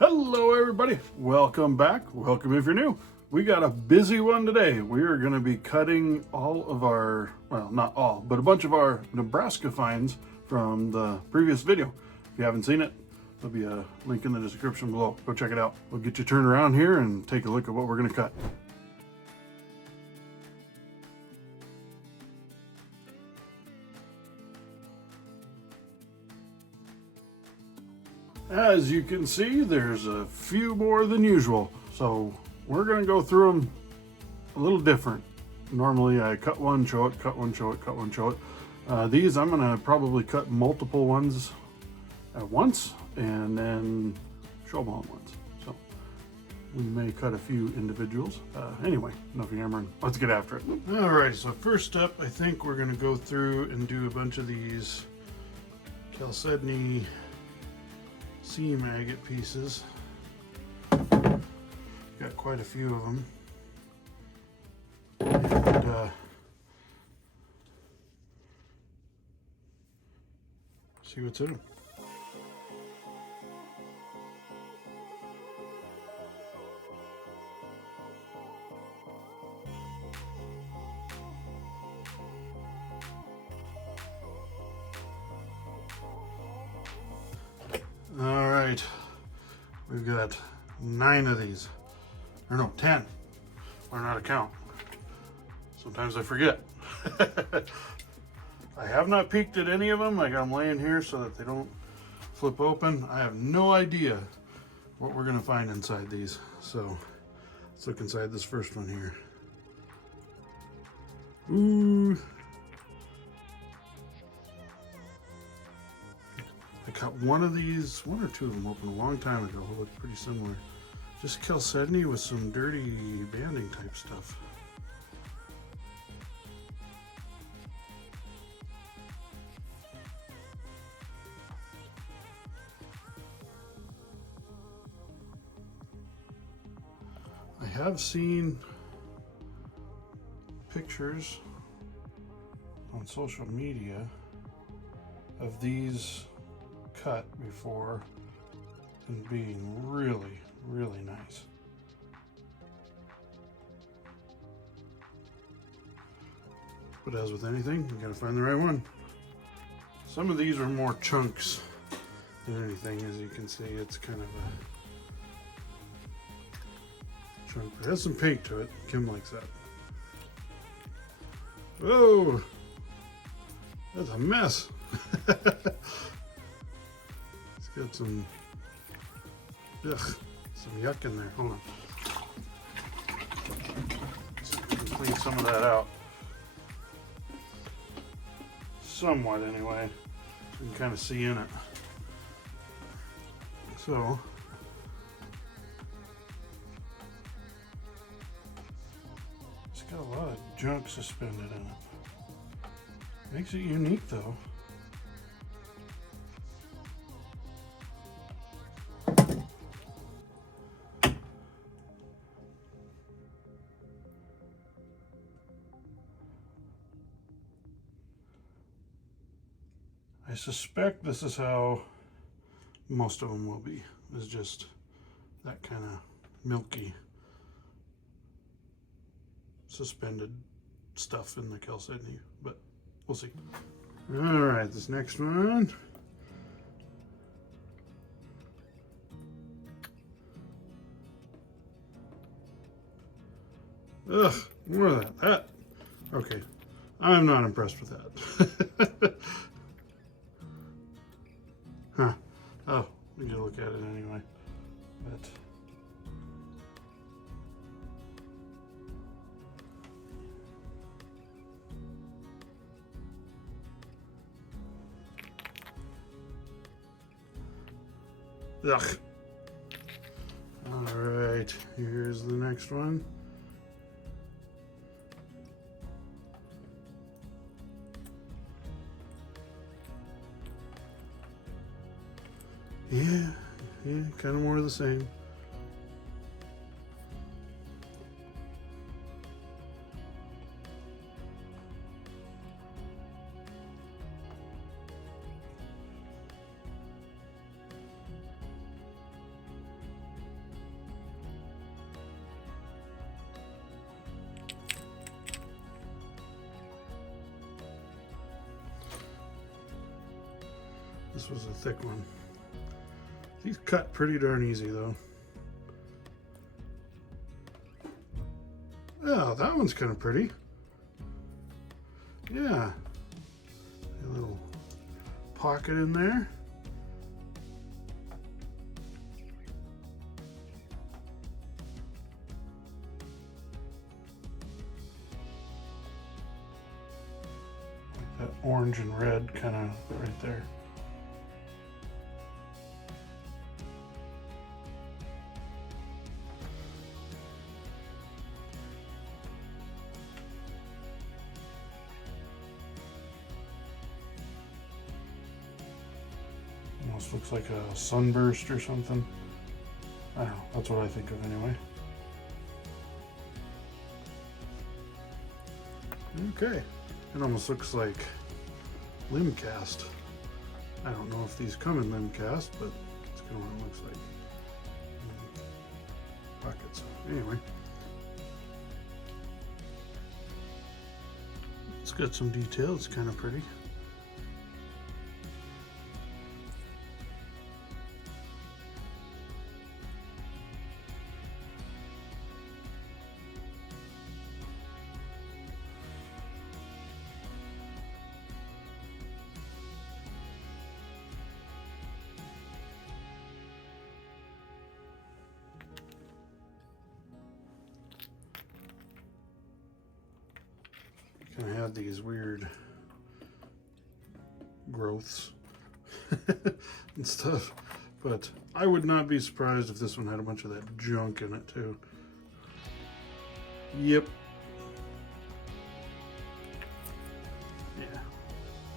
Hello everybody, welcome back. Welcome if you're new. We got a busy one today. We are going to be cutting all of our, well, not all, but a bunch of our Nebraska finds from the previous video. If you haven't seen it, there'll be a link in the description below. Go check it out. We'll get you turned around here and take a look at what we're going to cut. As you can see, there's a few more than usual, so we're going to go through them a little different. Normally I cut one, show it, cut one, show it, cut one, show it. These I'm going to probably cut multiple ones at once and then show them all at once. So we may cut a few individuals. Anyway, enough yammering. Let's get after it. Alright, so first up, I think we're going to go through and do a bunch of these chalcedony seam agate pieces. Got quite a few of them. And see what's in them. All right, we've got 9 of these, or no, 10. Learn how to count. Sometimes I forget. I have not peeked at any of them. I got them laying here so that they don't flip open. I have no idea what we're gonna find inside these. So let's look inside this first one here. Ooh. I cut one of these, one or two of them open a long time ago. They look pretty similar. Just chalcedony with some dirty banding type stuff. I have seen pictures on social media of these cut before and being really, really nice. But as with anything, you gotta find the right one. Some of these are more chunks than anything. As you can see, it's kind of a chunk. It has some paint to it. Kim likes that. Whoa! That's a mess. Got some yuck in there. Hold on. Let's see if we can clean some of that out. Somewhat, anyway. So you can kind of see in it. So, it's got a lot of junk suspended in it. Makes it unique, though. I suspect this is how most of them will be, is just that kind of milky suspended stuff in the chalcedony, but we'll see. All right, this next one. Ugh, more of that. Okay, I'm not impressed with that. Huh. Oh, we can look at it anyway. But ugh. All right, here's the next one. Yeah, kind of more of the same. this was a thick one. These cut pretty darn easy though. Oh, that one's kind of pretty. Yeah. A little pocket in there. That orange and red kind of right there. Almost looks like a sunburst or something. I don't know, that's what I think of anyway. Okay. It almost looks like limb cast. I don't know if these come in limb cast, but that's kind of what it looks like. Pockets. Anyway. It's got some detail. It's kind of pretty. Kind of had these weird growths and stuff, but I would not be surprised if this one had a bunch of that junk in it too. Yep. Yeah.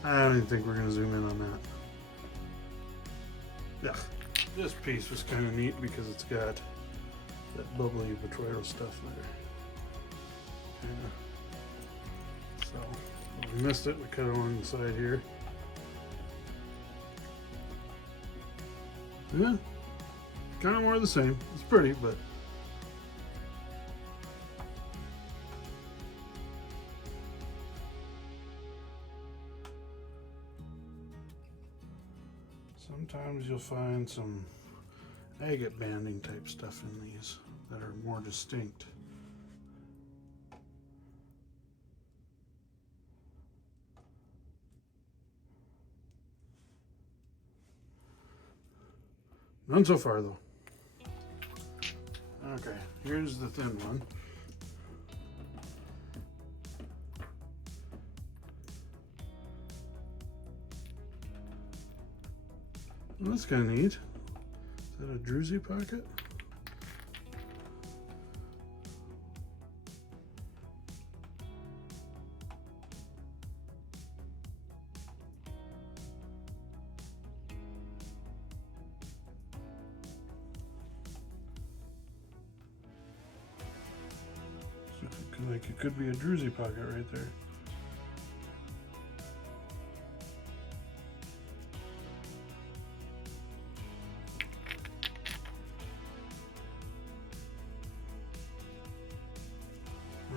I don't even think we're going to zoom in on that. Yeah. This piece was kind of neat because it's got that bubbly betrayal stuff there. Yeah. So, if we missed it, we cut it along the side here. Yeah, kind of more of the same. It's pretty, but sometimes you'll find some agate banding type stuff in these that are more distinct. None so far though. Okay, here's the thin one. Well, that's kind of neat. Is that a druzy pocket? Like it could be a druzy pocket right there.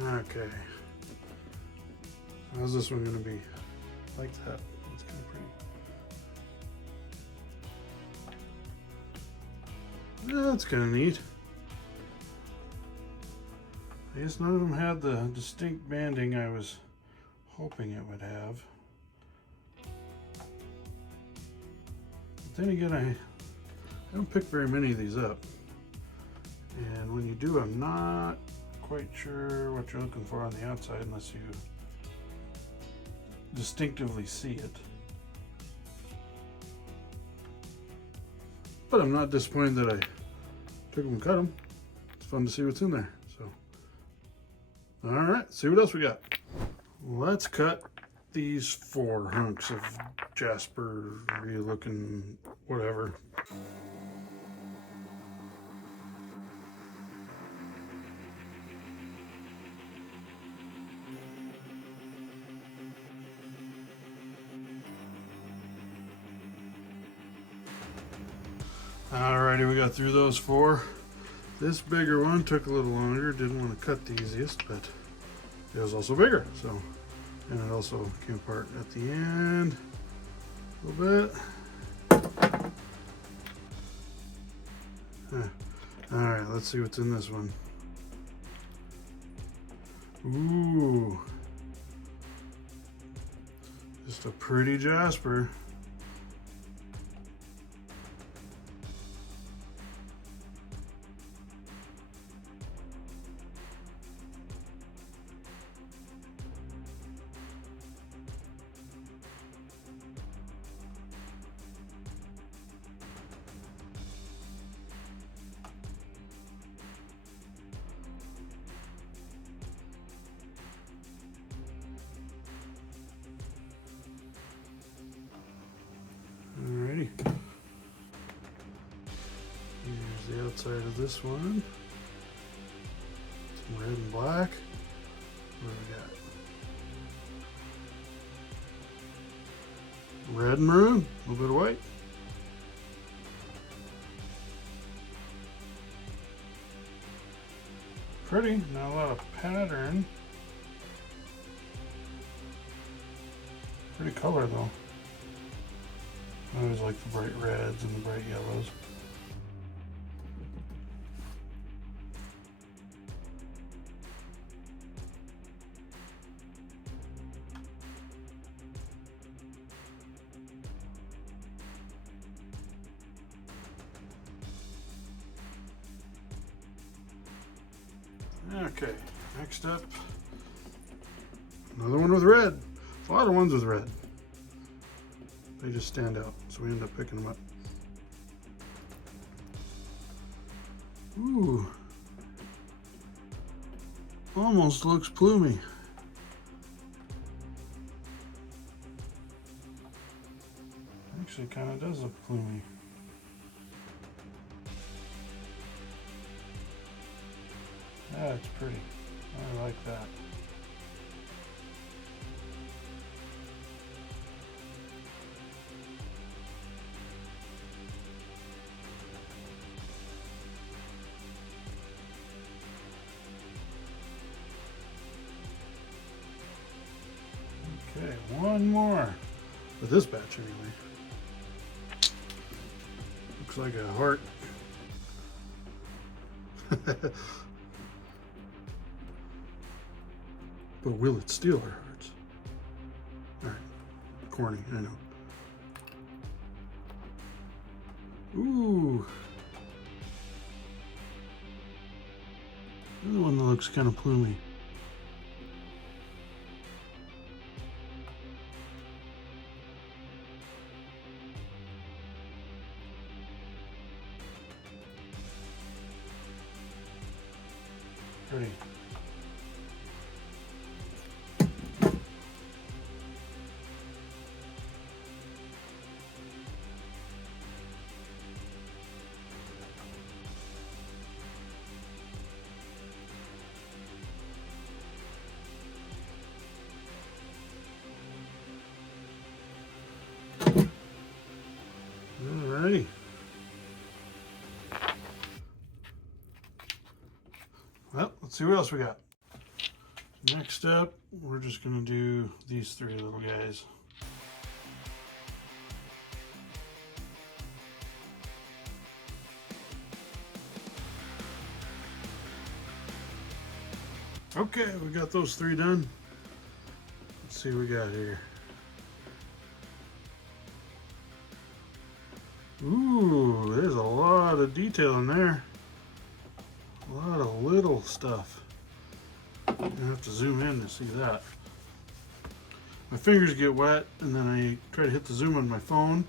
Okay. How's this one going to be? Like that. That's kind of pretty. Yeah, that's kind of neat. I guess none of them had the distinct banding I was hoping it would have. But then again, I don't pick very many of these up. And when you do, I'm not quite sure what you're looking for on the outside unless you distinctively see it. But I'm not disappointed that I took them and cut them. It's fun to see what's in there. All right, see what else we got. Let's cut these 4 hunks of jasper looking whatever. Alrighty, we got through those 4. This bigger one took a little longer, didn't want to cut the easiest, but it was also bigger, so, and it also came apart at the end a little bit. Alright, let's see what's in this one. Ooh. Just a pretty jasper. Alrighty. Here's the outside of this one. Some red and black. What do we got? Red and maroon. A little bit of white. Pretty. Not a lot of pattern. Pretty color though. I always like the bright reds and the bright yellows. Okay, next up, another one with red. A lot of ones with red. They just stand out, so we end up picking them up. Ooh, almost looks plumy. Actually, kind of does look plumy. That's pretty. I like that. Okay, one more. For this batch anyway. Looks like a heart. But will it steal our hearts? Alright. Corny, I know. Ooh. Another one that looks kind of plumy. Pretty. Alrighty. Well, let's see what else we got. Next up, we're just gonna do these three little guys. Okay, we got those three done. Let's see what we got here. Ooh, there's a lot of detail in there. A lot of little stuff. I have to zoom in to see that. My fingers get wet, and then I try to hit the zoom on my phone,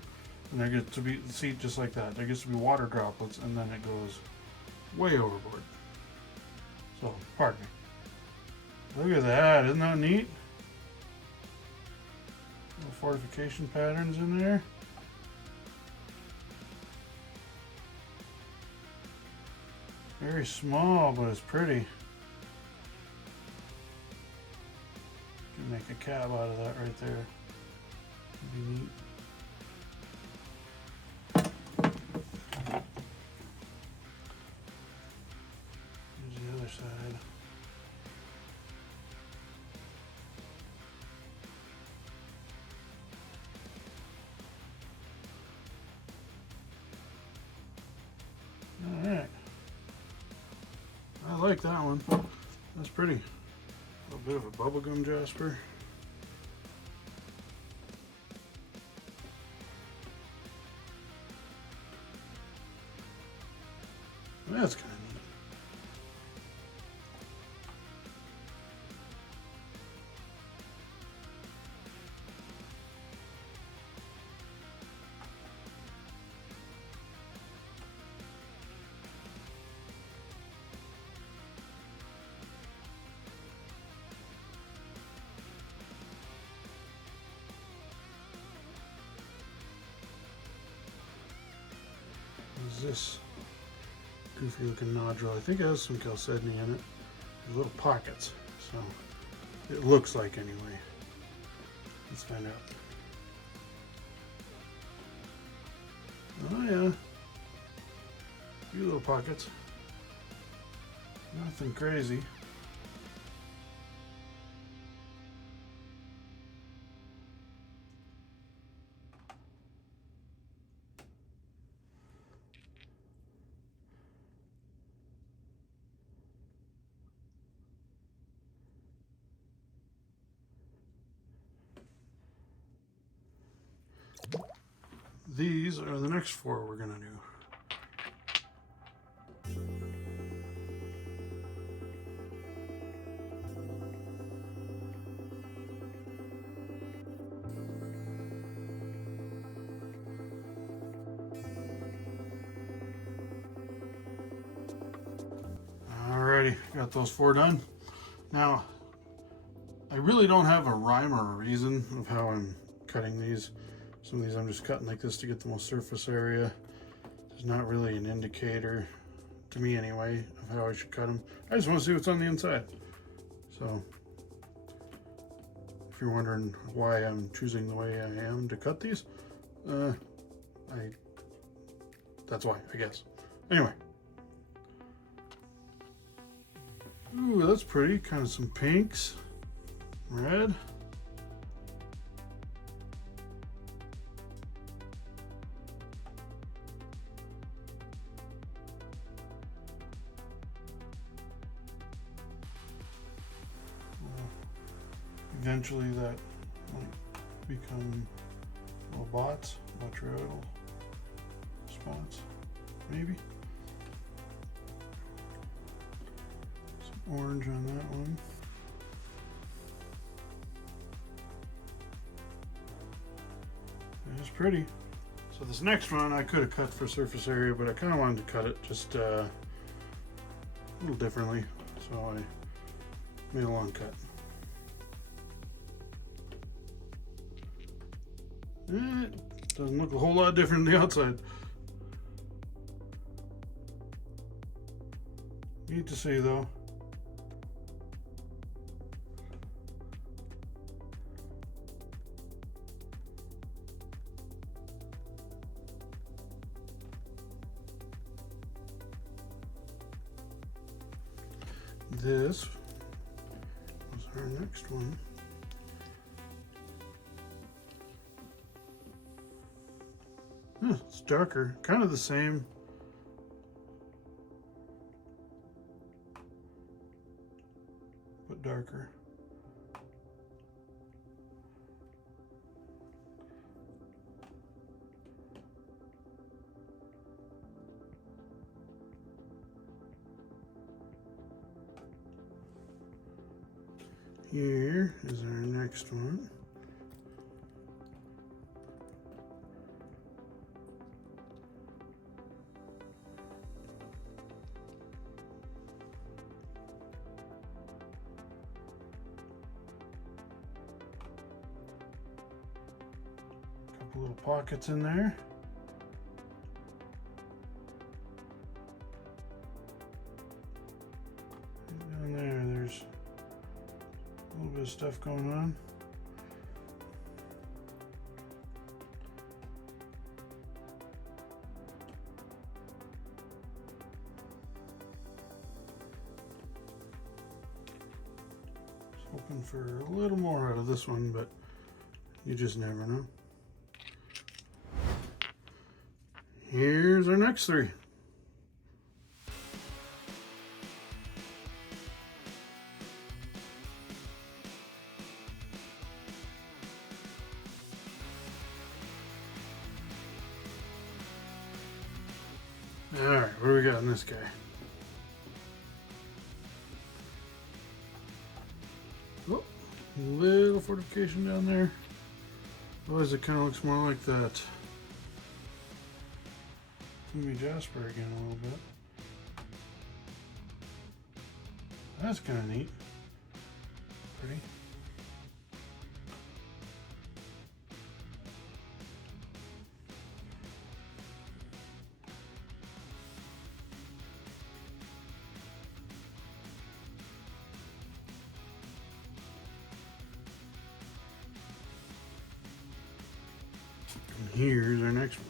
and I get to see just like that. There gets to be water droplets, and then it goes way overboard. So, pardon me. Look at that, isn't that neat? Little fortification patterns in there. Very small, but it's pretty. Can make a cab out of that right there. That'd be neat. Here's the other side. All right. I like that one. That's pretty. A little bit of a bubblegum jasper. That's kind of neat. What is this? Goofy looking nodule. I think it has some chalcedony in it. There's little pockets, so it looks like anyway. Let's find out. Oh yeah, a few little pockets. Nothing crazy. These are the next 4 we're gonna do. Alrighty, got those 4 done. Now, I really don't have a rhyme or a reason of how I'm cutting these. Some of these I'm just cutting like this to get the most surface area. There's not really an indicator, to me anyway, of how I should cut them. I just want to see what's on the inside. So, if you're wondering why I'm choosing the way I am to cut these, that's why, I guess. Anyway. Ooh, that's pretty. Kind of some pinks. Red. Eventually that might become little bots, botryoidal spots, maybe. Some orange on that one. It's pretty. So this next one I could have cut for surface area, but I kind of wanted to cut it just a little differently, so I made a long cut. It doesn't look a whole lot different than the outside. Neat to see though. This was our next one. It's darker, kind of the same. But darker. Here is our next one. Couple little pockets in there. Down there, there's a little bit of stuff going on. Just hoping for a little more out of this one, but you just never know. Here's our next 3. got on this guy? Oh, little fortification down there. Otherwise it kind of looks more like that. Maybe jasper again a little bit. That's kind of neat. Pretty. And here's our next one.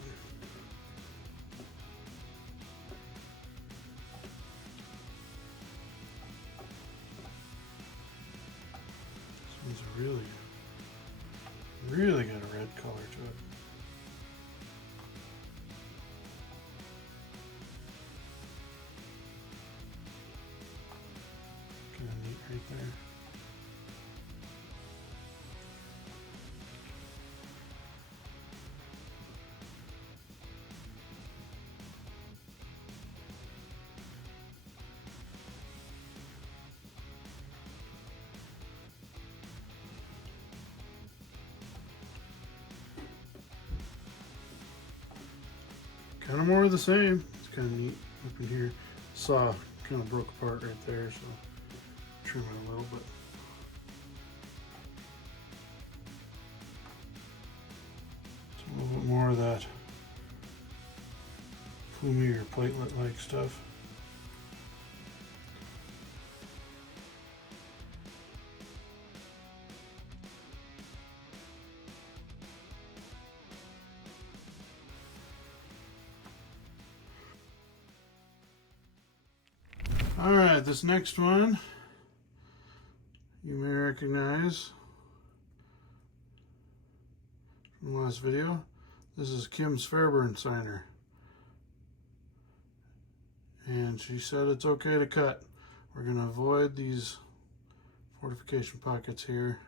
This one's really got a red color to it. Kind of neat right there. Kind of more of the same. It's kind of neat up in here. Saw kind of broke apart right there, so trim it a little bit. It's a little bit more of that plumy or platelet-like stuff. All right, this next one you may recognize from the last video. This is Kim's fairburn signer, and she said it's okay to cut. We're going to avoid these fortification pockets here,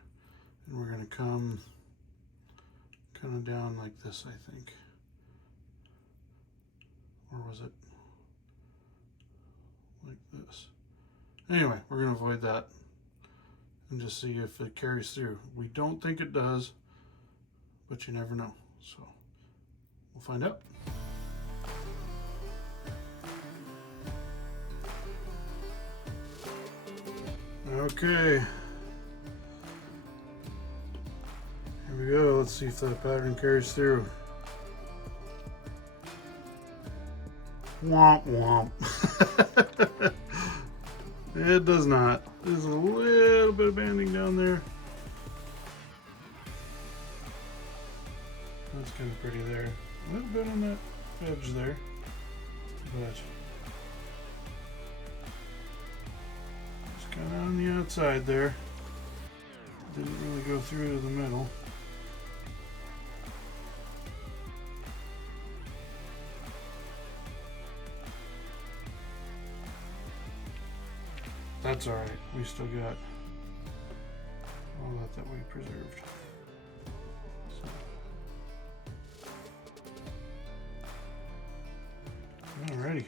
and we're going to come kind of down like this, I think. Or was it like this? Anyway, we're going to avoid that and just see if it carries through. We don't think it does, but you never know. So we'll find out. Okay. Here we go. Let's see if that pattern carries through. Womp womp. It does not. There's a little bit of banding down there. That's kind of pretty there. A little bit on that edge there, but it's kind of on the outside there. Didn't really go through to the middle. That's all right. We still got all that we preserved. So. Alrighty.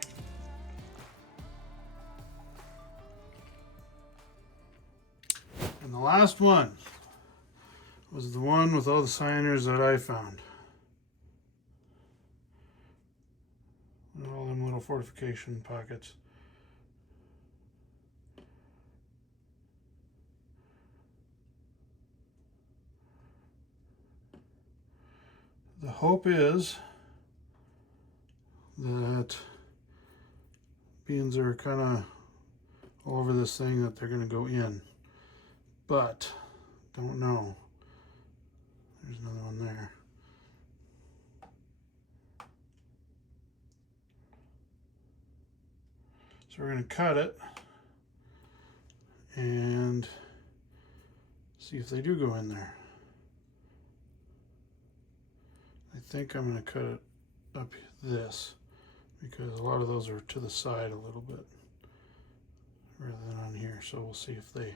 And the last one was the one with all the signers that I found. And all them little fortification pockets. The hope is that beans are kind of all over this thing that they're going to go in, but don't know. There's another one there. So we're going to cut it and see if they do go in there. I think I'm going to cut it up this because a lot of those are to the side a little bit rather than on here. So we'll see if they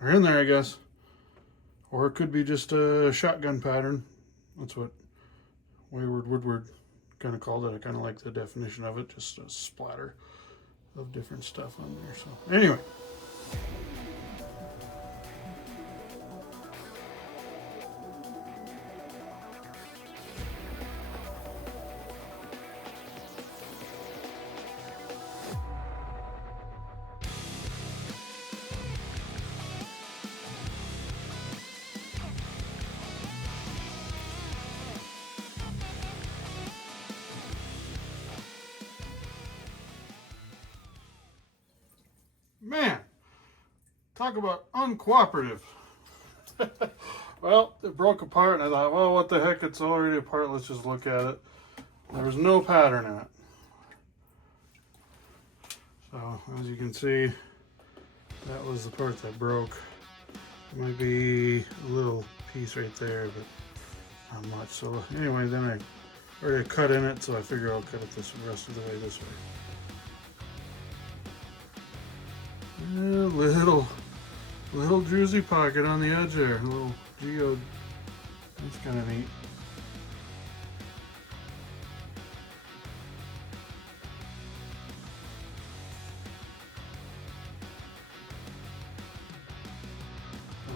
are in there, I guess. Or it could be just a shotgun pattern. That's what Wayward Woodward kind of called it. I kind of like the definition of it, just a splatter of different stuff on there. So anyway. Man, talk about uncooperative. Well, it broke apart and I thought, well, what the heck, it's already apart, let's just look at it. There was no pattern in it. So, as you can see, that was the part that broke. There might be a little piece right there, but not much. So anyway, then I already cut in it, so I figure I'll cut it the rest of the way this way. A little druzy pocket on the edge there, a little geode. That's kind of neat.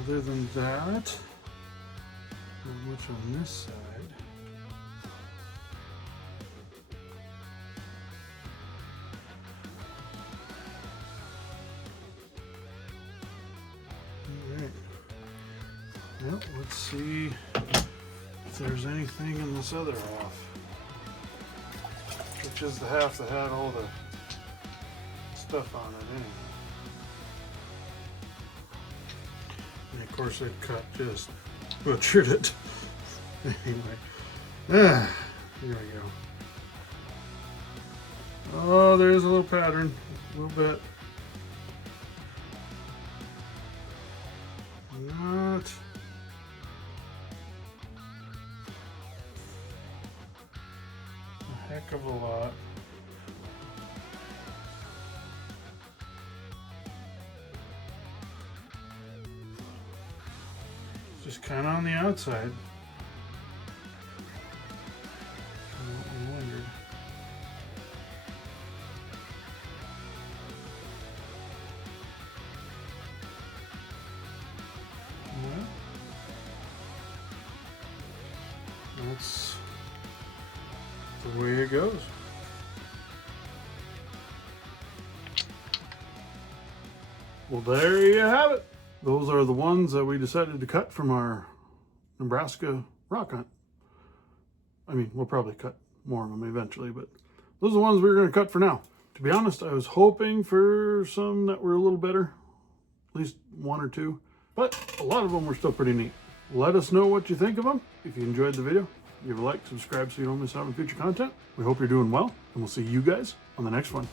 Other than that, not much on this side. Well, let's see if there's anything in this other half, which is the half that had all the stuff on it anyway. And of course that cut just butchered it. Anyway, here we go. Oh, there's a little pattern, a little bit. Not a heck of a lot. Just kind of on the outside. I wondered. Well, that's the way it goes. Well, there you have it. Those are the ones that we decided to cut from our Nebraska rock hunt. I mean, we'll probably cut more of them eventually, but those are the ones we're going to cut for now. To be honest, I was hoping for some that were a little better, at least one or two, but a lot of them were still pretty neat. Let us know what you think of them. If you enjoyed the video, give a like, subscribe so you don't miss out on future content. We hope you're doing well, and we'll see you guys on the next one.